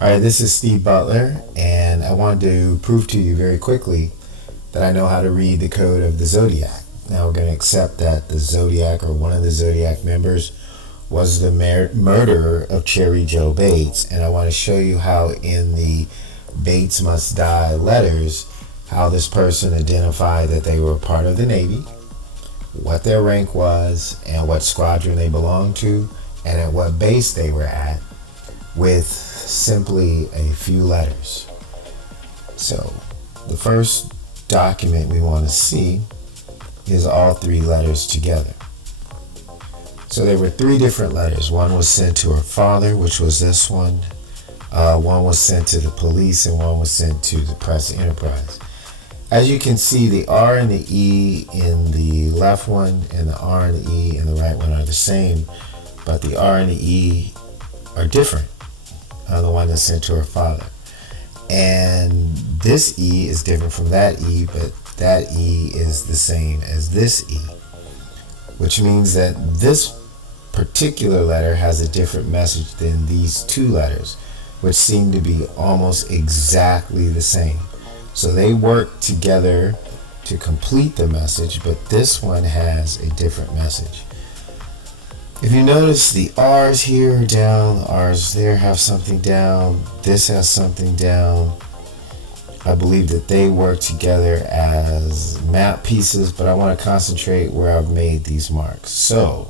All right, this is Steve Butler, and I wanted to prove to you very quickly that I know how to read the code of the Zodiac. Now we're going to accept that the Zodiac, or one of the Zodiac members, was the murderer of Cheri Jo Bates, and I want to show you how in the Bates Must Die letters, how this person identified that they were part of the Navy, what their rank was, and what squadron they belonged to, and at what base they were at, with simply a few letters. So the first document we want to see is all three letters together. So there were three different letters. One was sent to her father, which was this one. One was sent to the police, and one was sent to the press enterprise. As you can see, the R and the E in the left one and the R and the E in the right one are the same, but the R and the E are different. The one that's sent to her father. And this E is different from that E, but that E is the same as this E, which means that this particular letter has a different message than these two letters, which seem to be almost exactly the same. So they work together to complete the message, but this one has a different message. If you notice, the R's here are down, the R's there have something down, this has something down. I believe that they work together as map pieces, but I want to concentrate where I've made these marks. So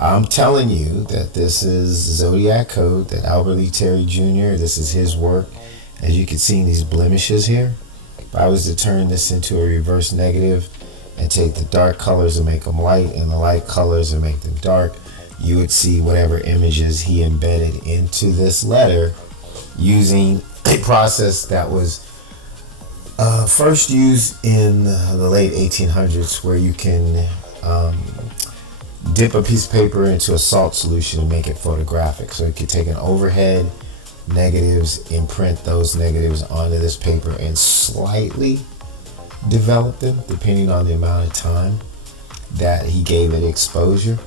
I'm telling you that this is Zodiac Code, that Albert Lee Terry Jr., this is his work. As you can see in these blemishes here, if I was to turn this into a reverse negative and take the dark colors and make them light and the light colors and make them dark, you would see whatever images he embedded into this letter using a process that was first used in the late 1800s, where you can dip a piece of paper into a salt solution and make it photographic. So you could take an overhead negatives, imprint those negatives onto this paper and slightly develop them depending on the amount of time that he gave it exposure,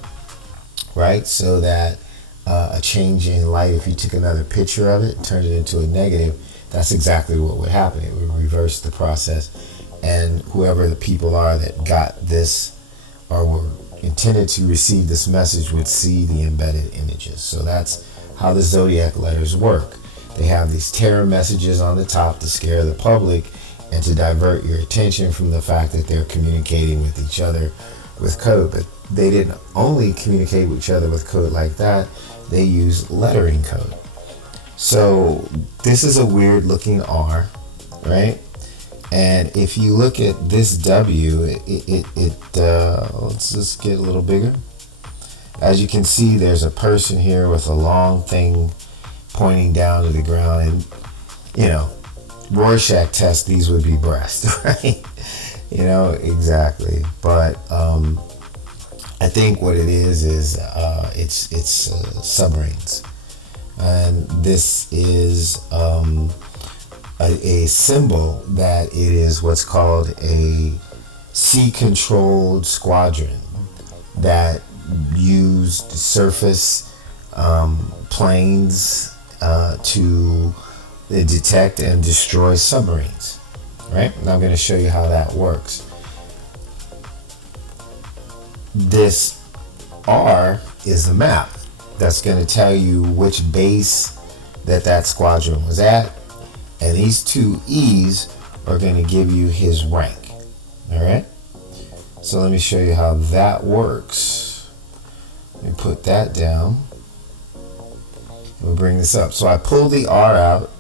right? So that a change in light, if you took another picture of it, turned it into a negative, that's exactly what would happen. It would reverse the process, and whoever the people are that got this or were intended to receive this message would see the embedded images. So that's how the Zodiac letters work. They have these terror messages on the top to scare the public and to divert your attention from the fact that they're communicating with each other with code. But they didn't only communicate with each other with code like that, they use lettering code. So this is a weird looking R, right? And if you look at this W, let's just get a little bigger. As you can see, there's a person here with a long thing pointing down to the ground, and you know, Rorschach test, these would be breasts, right? You know, exactly. But I think what it is it's submarines, and this is a symbol that it is what's called a sea-controlled squadron that used surface planes to detect and destroy submarines, right? And I'm going to show you how that works. This R is the map that's going to tell you which base that squadron was at, and these two E's are going to give you his rank. All right, so let me show you how that works. Let me put that down. We'll bring this up. So I pulled the R out,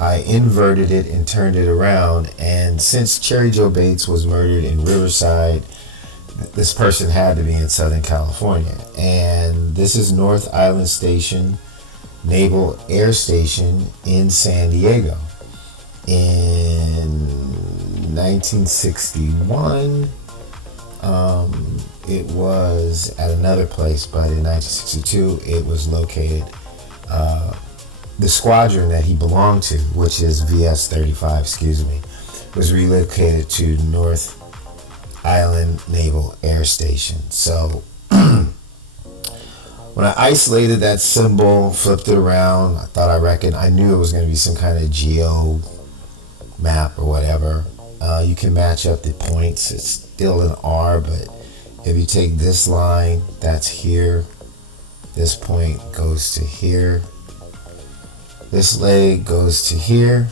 I inverted it and turned it around, and since Cheri Jo Bates was murdered in Riverside, this person had to be in Southern California. And this is North Island Station, Naval Air Station in San Diego. In 1961, it was at another place, but in 1962, it was located. The squadron that he belonged to, which is VS-35, was relocated to North Island Naval Air Station. So When I isolated that symbol, flipped it around, I knew it was going to be some kind of geo map or whatever. You can match up the points. It's still an R, but if you take this line, that's here. This point goes to here. This leg goes to here.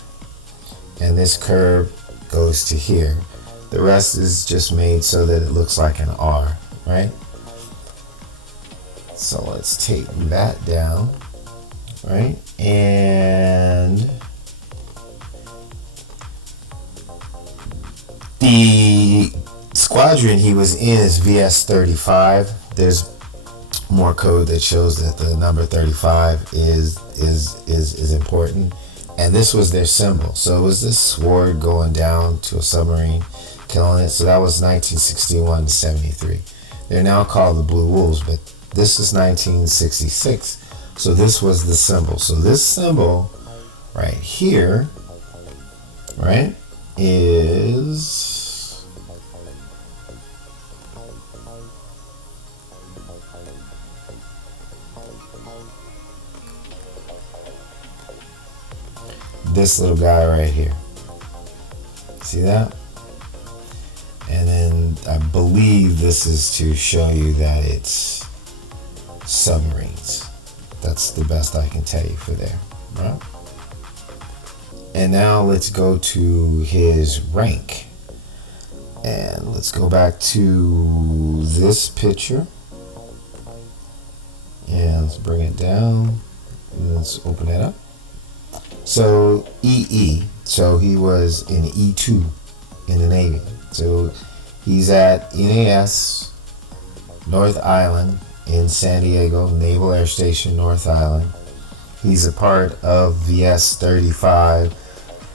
And this curve goes to here. The rest is just made so that it looks like an R, right? So let's take that down, right? And the squadron he was in is VS35. There's more code that shows that the number 35 is important. And this was their symbol. So it was this sword going down to a submarine, killing it. So that was 1961 to 73. They're now called the Blue Wolves, but this is 1966. So this was the symbol. So this symbol right here, right, is this little guy right here. See that? And then I believe this is to show you that it's submarines. That's the best I can tell you for there, right? And now let's go to his rank. And let's go back to this picture. And let's bring it down. And let's open it up. So EE, so he was in E2 in the Navy. So he's at NAS North Island in San Diego, Naval Air Station, North Island. He's a part of VS-35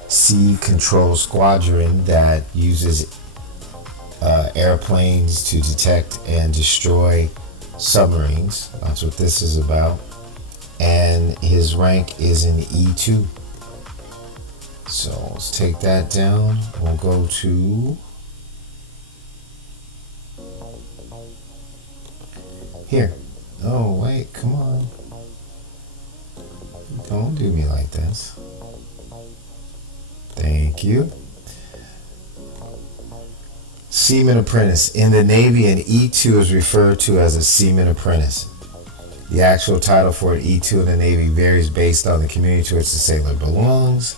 Sea Control Squadron that uses airplanes to detect and destroy submarines. That's what this is about. And his rank is in E2. So let's take that down. We'll go to here. Oh, wait, come on. Don't do me like this. Thank you. Seaman Apprentice. In the Navy, an E2 is referred to as a Seaman Apprentice. The actual title for an E2 in the Navy varies based on the community to which the sailor belongs.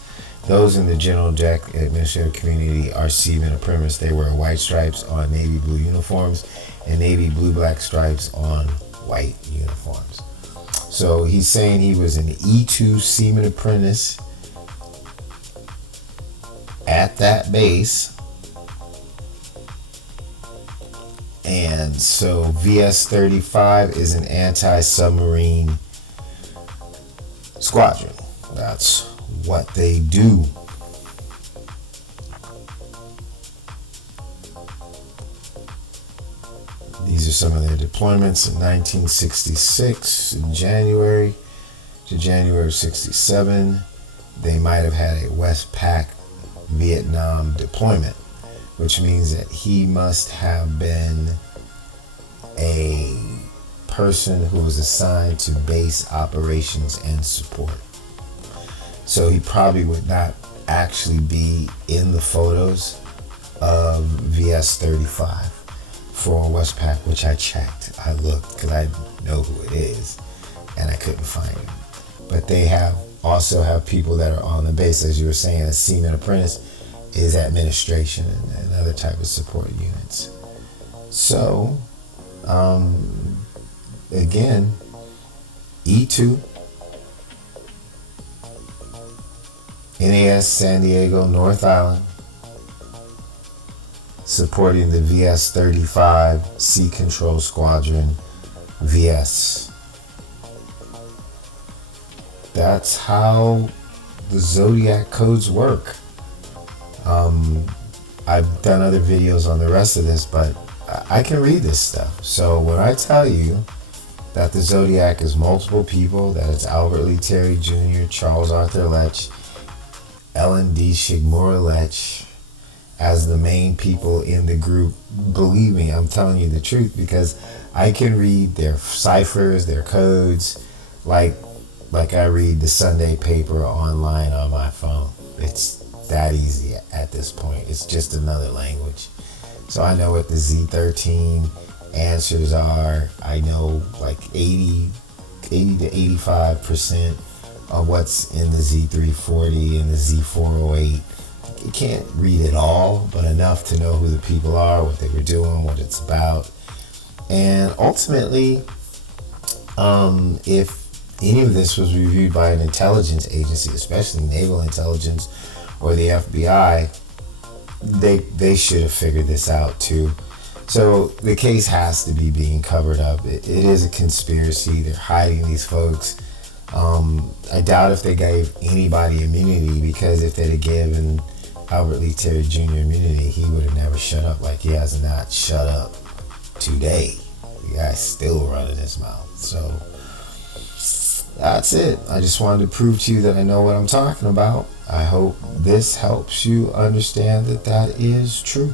Those in the general deck administrative community are Seaman Apprentice. They wear white stripes on navy blue uniforms and navy blue-black stripes on white uniforms. So he's saying he was an E2 Seaman Apprentice at that base. And so VS-35 is an anti-submarine squadron. That's what they do. These are some of their deployments in 1966, in January to January of 67. They might have had a Westpac Vietnam deployment, which means that he must have been a person who was assigned to base operations and support. So he probably would not actually be in the photos of VS-35 for Westpac, which I checked. I looked because I know who it is, and I couldn't find him. But they also have people that are on the base, as you were saying. A Seaman Apprentice is administration and other type of support units. So, again, E2, NAS San Diego, North Island, supporting the VS-35 Sea Control Squadron, VS. That's how the Zodiac codes work. I've done other videos on the rest of this, but I can read this stuff. So when I tell you that the Zodiac is multiple people, that it's Albert Lee Terry Jr., Charles Arthur Letch, Ellen D. Shigmura Letch, as the main people in the group. Believe me, I'm telling you the truth, because I can read their ciphers, their codes, like I read the Sunday paper online on my phone. It's that easy at this point. It's just another language. So I know what the Z13 answers are. I know like 80 to 85% of what's in the Z340 and the Z408. You can't read it all, but enough to know who the people are, what they were doing, what it's about. And ultimately, if any of this was reviewed by an intelligence agency, especially naval intelligence or the FBI, they should have figured this out too. So the case has to be being covered up. It is a conspiracy. They're hiding these folks. I doubt if they gave anybody immunity, because if they'd have given Albert Lee Terry Jr. immunity, he would have never shut up like he has not shut up today. The guy's still running his mouth. So that's it. I just wanted to prove to you that I know what I'm talking about. I hope this helps you understand that that is true.